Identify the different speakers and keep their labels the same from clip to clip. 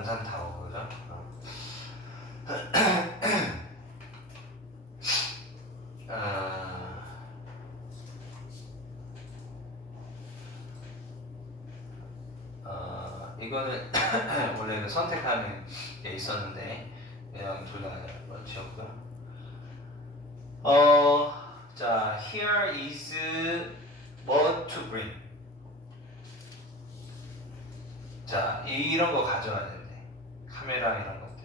Speaker 1: 남산 그죠? 어. 아, 어, 이거는 원래 그 선택하는 게 있었는데 그냥 둘다 지웠고요. 어, 자, here is what to bring. 자, 이런 거 가져와야 되는데 카메라 이런 것들.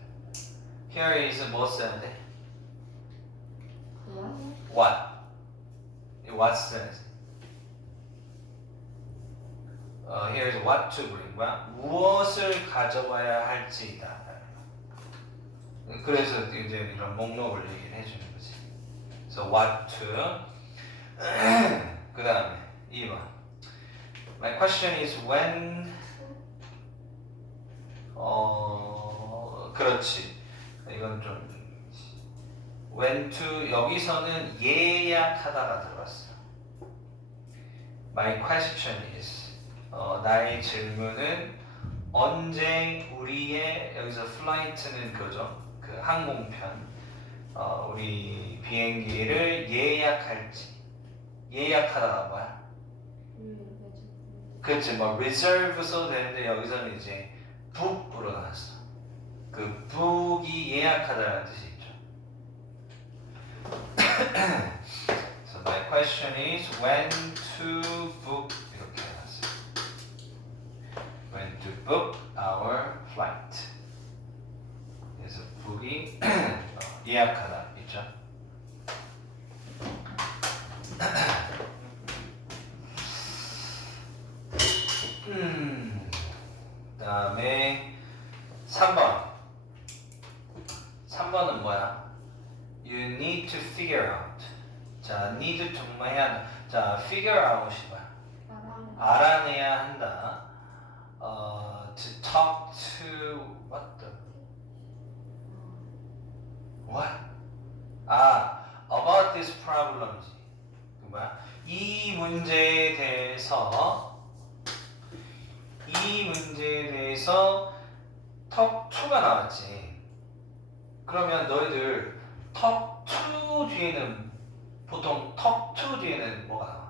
Speaker 1: Here is 뭐 써야 돼? What? 이 what 써야지. 어, here is what to bring. 뭐야? 무엇을 가져와야 할지다. 그래서 이제 이런 목록을 얘기를 해주는 거지. So what to. 그 다음에 2번. My question is when. 어 그렇지. 이건 좀 when to 여기서는 예약하다가 들어왔어. My question is 어, 나의 질문은 언제 우리의 여기서 flight는 그죠? 그 항공편 어, 우리 비행기를 예약할지 예약하다가 뭐야? 그렇지 뭐 reserve 써도 되는데 여기서는 이제 book으로 나왔어. 그 book이 예약하다라는 뜻이 있죠. so my question is when to book 이렇게 나왔어. When to book our flight. 그래서 book이 어, 예약하다 있죠. 음. 그다음에 3번. Figure out이 뭐야? 알아내야 한다. 어, to talk to what the what? 아, about this problems. 그 뭐야? 이 문제에 대해서 이 문제에 대해서 턱2가 나왔지. 그러면 너희들 턱2 뒤에는 보통 턱2 뒤에는 뭐가 나와?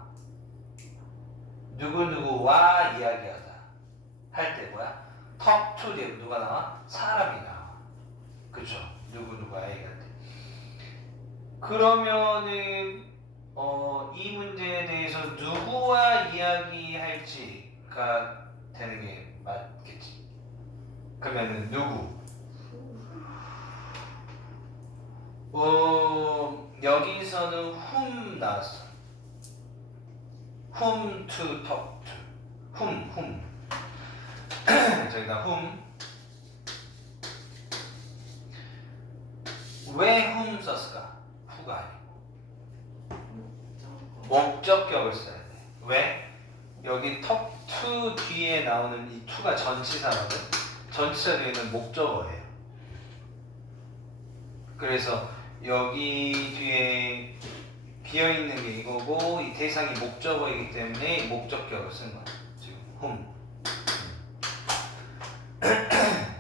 Speaker 1: 누구누구와 이야기하다. 할 때 뭐야? 턱2 뒤에 누가 나와? 사람이 나와. 그쵸? 누구누구와 얘기할 때. 그러면은, 어, 이 문제에 대해서 누구와 이야기할지가 되는 게 맞겠지. 그러면은 누구? 어, 여기서는 whom 나왔어. Whom whom, whom. 저기다 whom. 왜 whom 썼을까? who가 아니고. 목적격을 써야 돼. 왜? 여기 턱 to 뒤에 나오는 이 to가 전치사거든. 전치사 뒤에는 목적어예요. 그래서 여기 뒤에 비어 있는 게 이거고 이 대상이 목적어이기 때문에 목적격을 쓴 거야. 지금 whom.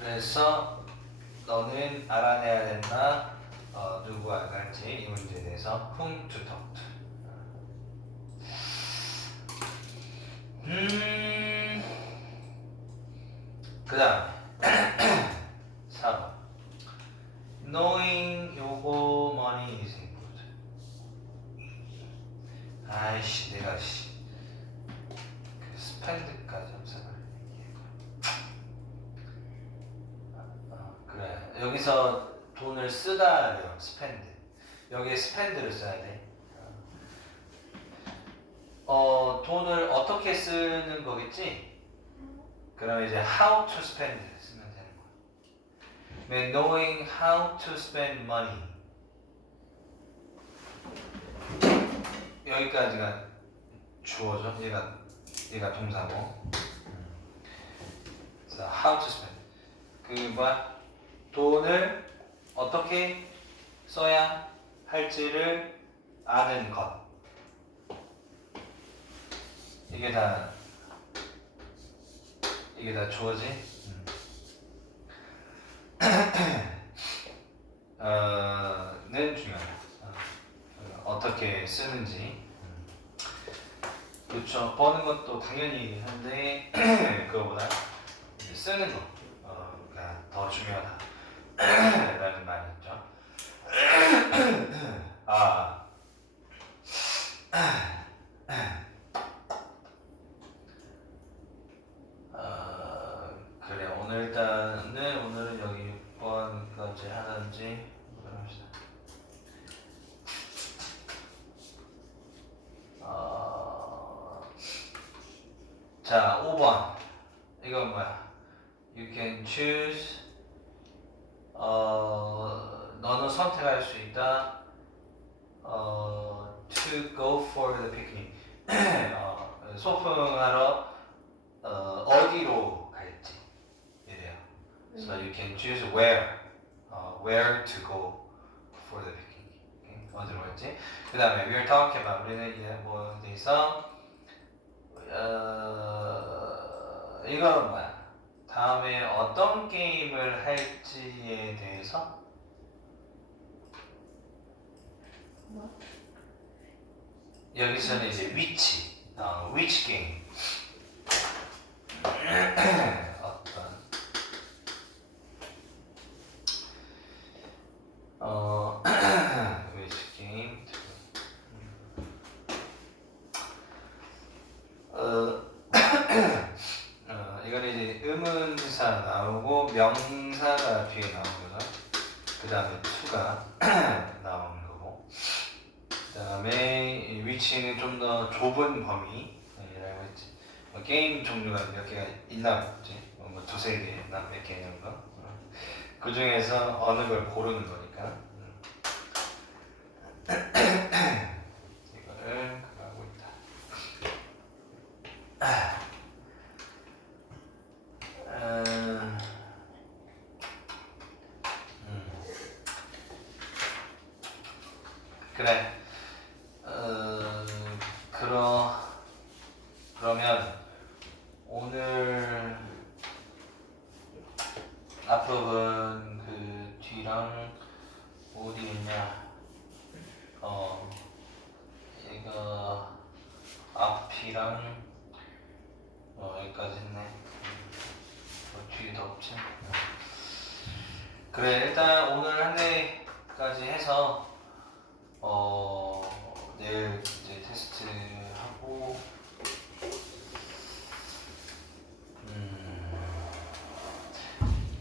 Speaker 1: 그래서 너는 알아내야 된다. 어, 누구와 갈지 이 문제에 대해서 talk to. 음. 그다음 4번. Knowing 요거 money is important. 아이씨 내가 씨. 그 스펜드까지 함수를 어, 그래 여기서 돈을 쓰다래요 스펜드 여기에 스펜드를 써야 돼 어, 돈을 어떻게 쓰는 거겠지? 그럼 이제 how to spend 왜 knowing how to spend money 여기까지가 주어죠. 얘가 얘가 동사고. 자, how to spend 그 뭐야? 돈을 어떻게 써야 할지를 아는 것. 이게 다 이게 다 주어지? 음. 어, 는 중요하다. 어, 어떻게 쓰는지. 음. 그렇죠. 버는 것도 당연히 한데 그거보다 쓰는 거 어가 더 중요하다. 라는 말이죠. 아. 어, 그래 오늘 일단은 오늘은 여기 6번까지 하는지 합시다. 어, 자 5번 이건 뭐야? You can choose 어, 너는 선택할 수 있다. 어, to go for the picnic. 어, 소풍하러 어, 어디로 갈지 이래요. So you can choose where, 어, where to go for the picnic. 오케이? 어디로 갈지. 그 다음에 we're talking about 우리는 이제 뭐 대해서 어, 이건 뭐야? 다음에 어떤 게임을 할지에 대해서 여기서는 이제 위치, 어, which game 어떤 어 which game 어, 어 이거는 이제 의문사 나오고 명사가 뒤에 나오거든. 그 다음에 to가 나오는 거고. 그 다음에 이 위치는 좀 더 좁은 범위라고 했지. 뭐 게임 종류가 몇 개가 있나 보지. 뭐, 뭐 두세 개나 몇개 정도. 어. 그 중에서 어느 걸 고르는 거니까. 음. 이거를 그거 하고 있다. 음. 음. 그래. 어, 그러 그러면 오늘 앞부분 그 뒤랑 어디 있냐? 어, 이거 앞이랑 어 여기까지 했네. 뭐 뒤에 더 없지? 그래 일단 오늘 한 대까지 해서 어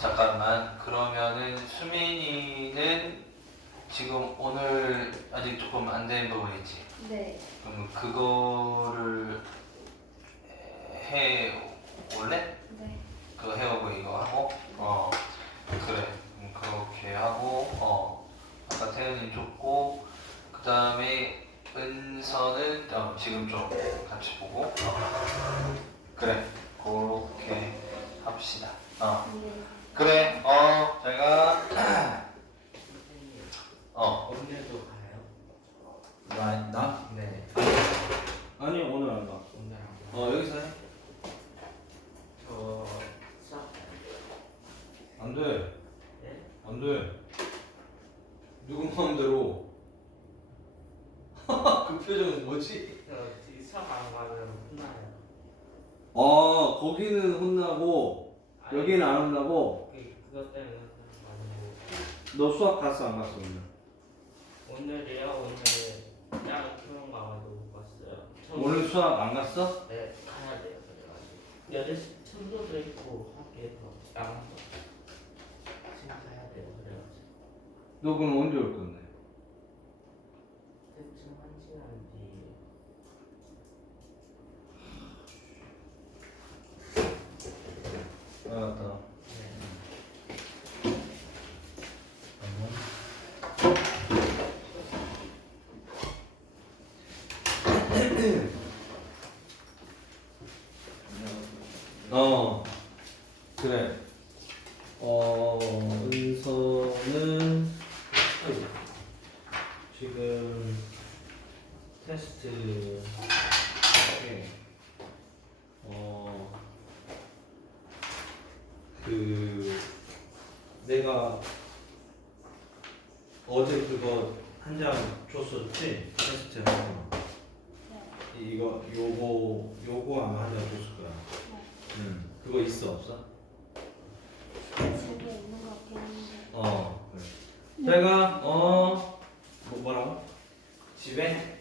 Speaker 1: 잠깐만 그러면은 수민이는 지금 오늘 아직 조금 안 된 부분이지
Speaker 2: 네.
Speaker 1: 그럼 그거를 해 올래?
Speaker 2: 네.
Speaker 1: 그거 해오고 이거 하고 어 그래 음, 그렇게 하고 어 아까 태연이 줬고 그 다음에 은서는 어, 지금 좀 같이 보고 어. 그래 그렇게 합시다 어
Speaker 2: 네.
Speaker 1: 그래 어 제가 어
Speaker 3: 오늘도 가요?
Speaker 4: 나? 나?
Speaker 3: 네.
Speaker 4: 아니 오늘 안 가.
Speaker 3: 오늘 안 가요.
Speaker 4: 어 여기서 해?
Speaker 3: 저 수학
Speaker 4: 안 돼.
Speaker 3: 네?
Speaker 4: 안 돼. 누구 마음대로. 그 표정은 뭐지?
Speaker 3: 저뒤 수학 안 가면 혼나요.
Speaker 4: 어 거기는 혼나고
Speaker 3: 아니,
Speaker 4: 여기는 안 혼나고
Speaker 3: 그, 그것 때문에 혼나는 거 아니고
Speaker 4: 너 수학 갔어 안 갔어 오늘?
Speaker 3: 오늘이요? 오늘 짱 키운 가가지고 못 갔어요. 청-
Speaker 4: 오늘 수학 안 갔어?
Speaker 3: 네 가야 돼요 그래가지고 8시 청소도 있고 학교에서 양도 지금 가야 돼요 그래가지고
Speaker 4: 너 그럼 언제 올 건데?
Speaker 3: 대충 한 시간 뒤에
Speaker 4: 알았다.
Speaker 3: 네.
Speaker 4: 어 그래. 어 은서는 텍스트
Speaker 1: 어그 내가 어제 그거 한 장 줬었지 텍스트 한 장. 네. 이거 요거 요거 아마 한 장 줬을 거야. 네. 응 그거 있어 없어?
Speaker 2: 집에 있는 것 같긴 한데.
Speaker 1: 어 그래. 네. 내가 어 뭐, 뭐라고? 집에